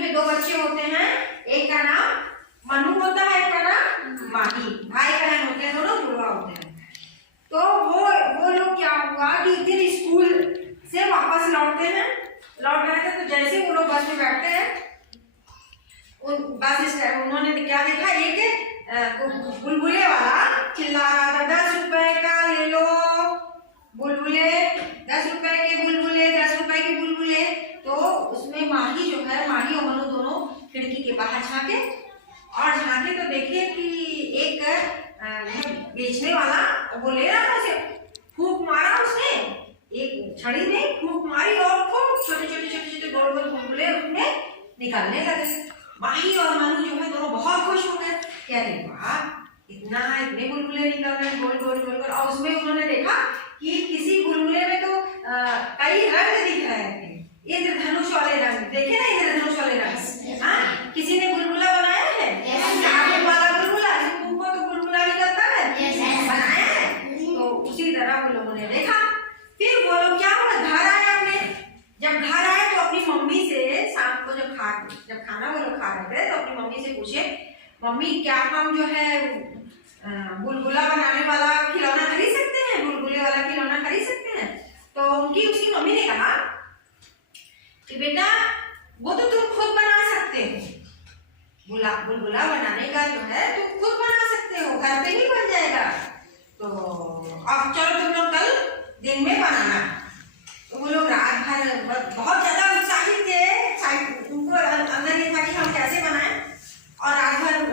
में दो बच्चे होते हैं, एक का नाम मनु होता है, एक का नाम माही। भाई बहन होते हैं, दोनों जुड़वा होते हैं। तो वो लोग क्या हुआ कि एक दिन स्कूल से वापस लौट रहे थे। तो जैसे वो लोग बस में बैठते हैं, बस स्टैंड, उन्होंने क्या देखा, एक बुलबुले वाला चिल्ला रहा था, 10 रुपए का ले लो बुलबुले, 10 रुपए के बुलबुले, 10 रुपए के बुलबुले। तो उसमें माही जो है, माही और मनु दोनों खिड़की के बाहर झांके तो देखे कि एक बेचने वाला वो ले रहा था, उसे फूंक मारा, उसने एक छड़ी में फूंक मारी और खूब छोटे छोटे गोल गोल बुलबुले उसमें निकालने लगे। माही और मनु जो है दोनों बहुत खुश हो गए, क्या रे वाह, इतने बुलबुले निकल रहे हैं गोल गोल गोल गोल। और उसमें उन्होंने देखा कि किसी बुलबुले में तो कई रंग दिख रहे थे, इंद्रधनुष वाले रंग, देखे ना इंद्रधनुष वाले रंग। हाँ, किसी ने बुलबुला बनाया है? वाला बुलबुला, फूंको तो बुलबुला निकलता है, बनाया है। तो उसी तरह वो लोगों ने देखा। फिर वो लोग क्या हुआ, घर आए अपने। जब घर आए तो अपनी मम्मी से शाम को जब खाना वो लोग खा रहे थे, तो अपनी मम्मी से पूछे, मम्मी क्या हम जो है बुलबुला बनाने वाला खिलौना खरीद सकते हैं, बुलबुले वाला खिलौना खरीद सकते हैं? तो उसकी मम्मी ने कहा कि बेटा वो तो तुम खुद बना सकते हो, बुलबुला बनाने का जो है तुम खुद बना सकते हो, घर पे ही बन जाएगा। तो अब चलो तुम लोग कल दिन में बनाना। तो वो लोग रात भर बहुत ज्यादा उत्साहित थे, उनको अंदर ये था कि हम कैसे बनाएं। और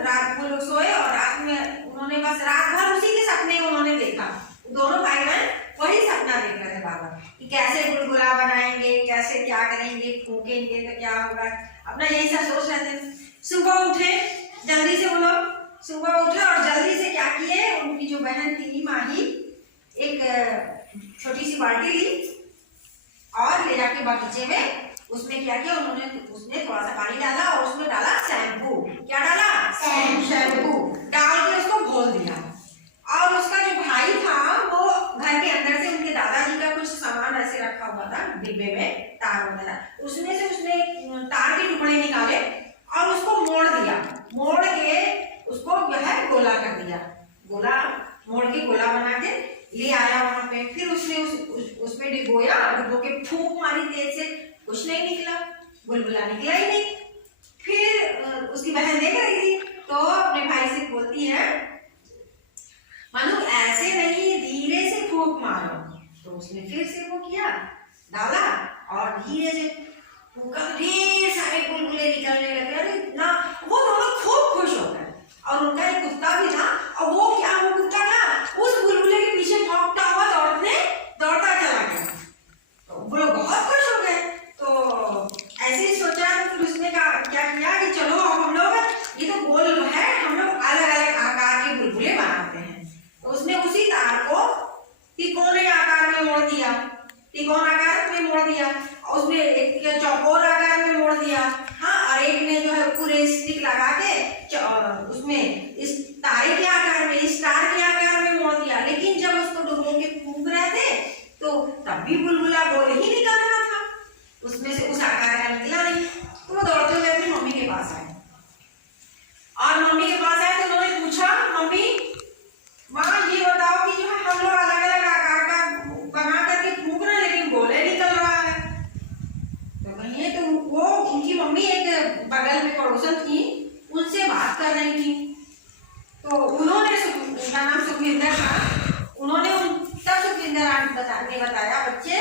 रात वो लोग सोए और रात में उन्होंने बस रात भर उसी के सपने उन्होंने देखा। दोनों भाई बहन वही सपना देख रहे थे बार-बार कि कैसे बुलबुला बनाएंगे, कैसे क्या करेंगे, फूकेंगे तो क्या होगा, अपना यही सब सोच रहे थे। सुबह उठे जल्दी से, वो लोग सुबह उठे और जल्दी से क्या किए, उनकी जो बहन थी माही, एक छोटी सी बाल्टी ली और ले जाके बगीचे में उसमें क्या किया उन्होंने, उसमें थोड़ा सा पानी डाला और उसमें डाला शैम्पू। क्या डाला? शैम्पू डाल के उसको घोल दिया। और उसका जो भाई था वो घर के अंदर से उनके दादाजी का कुछ सामान ऐसे रखा हुआ था डिब्बे में, तार वगैरह, उसमें से उसने तार के टुकड़े निकाले और उसको मोड़ दिया, मोड़ के उसको जो है गोला कर दिया, गोला मोड़ के गोला बना के ले आया वहां पे। फिर उसने उसमें डिगोया, डिगो के फूंक मारी तेज से, कुछ नहीं निकला, बुलबुला निकला ही नहीं। फिर उसकी बहन देख रही थी तो अपने भाई से बोलती है, मनु ऐसे नहीं, धीरे से फूंक मारो। तो उसने फिर से वो किया, डाला और धीरे से फूंका, ढेर सारे बुलबुले निकलने लगे। अरे इतना, वो दोनों खूब खुश हो गए। और उनका एक कुत्ता भी था, और वो कुत्ता था उस बुलबुले के पीछे भागता हुआ दौड़ता चला गया। तो वो लोग बहुत खुश हो गए। तो ऐसे ही सोचा, फिर उसने क्या किया कि चलो अब हम लोग, ये तो गोल है, हम लोग अलग अलग आकार के बुलबुले बनाते हैं। तो उसने उसी तार को तिकोने आकार में मोड़ दिया, तिकोन आकार में मोड़ दिया, और उसमें एक चौकोर आकार में मोड़ दिया। हाँ, और एक ने जो है पूरे स्टिक लगा के उसमें इस तारे के आकार में, स्टार के आकार में मोड़ दिया। लेकिन जब उसको डुबो के फूंक रहे थे तो तब भी बुलबुला गोल ही निकल रहा था, उसमें से उस आकार का निकला नहीं। तो वो दौड़ते हुए अपनी मम्मी के पास आए, और मम्मी के पास आए तो उन्होंने पूछा, मम्मी माँ ये बताओ कि जो है हम लोग अलग अलग आकार का बना करके फूंक रहे हैं लेकिन गोले निकल रहा है। तो कहिए, तो वो उनकी मम्मी एक बगल में पड़ोसन थी, उनसे बात कर रही थी। तो उन्होंने, उनका नाम सुखविंदर था, उन्होंने तब सुखविंदर ने बताया, बच्चे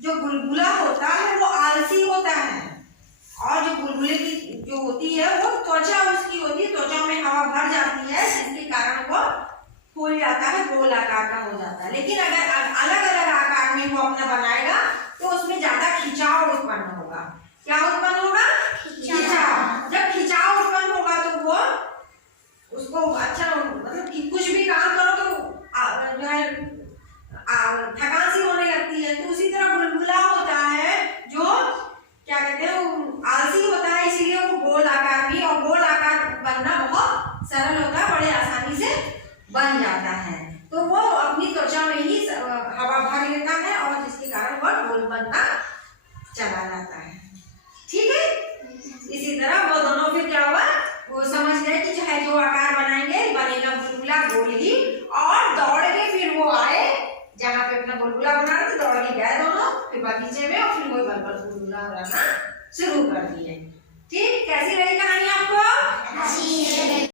जो बुलबुला होता है वो आलसी होता है, और जो बुलबुले की जो होती है वो त्वचा उसकी होती है, त्वचा में हवा भर जाती है, जिसके कारण वो फूल जाता है, गोल आकार का हो जाता है। लेकिन अगर अलग अलग आकार में वो अपना बनाएगा तो उसमें ज्यादा खिंचाव उत्पन्न होगा। क्या उत्पन्न होगा? खिंचाव। जब खिंचाव उत्पन्न होगा तो वो उसको अच्छा, मतलब कि कुछ भी काम करो तो जो है थकान सी होने लगती है। तो उसी तरह बुलबुला होता है जो क्या कहते हैं, आलसी होता है, इसलिए वो गोल आकार भी, और गोल आकार बनना बहुत सरल होता है, बड़े आसानी से बन जाता है। तो वो अपनी त्वचा में ही हवा भर लेता है, और जिसके कारण वह गोल बनता चला जाता है। ठीक है, इसी बुलबुला बनाना तो दौड़ के गए दोनों फिर बगीचे में और फिर वही बुलबुला बनाना शुरू कर दिए। ठीक, कैसी लगी कहानी आपको?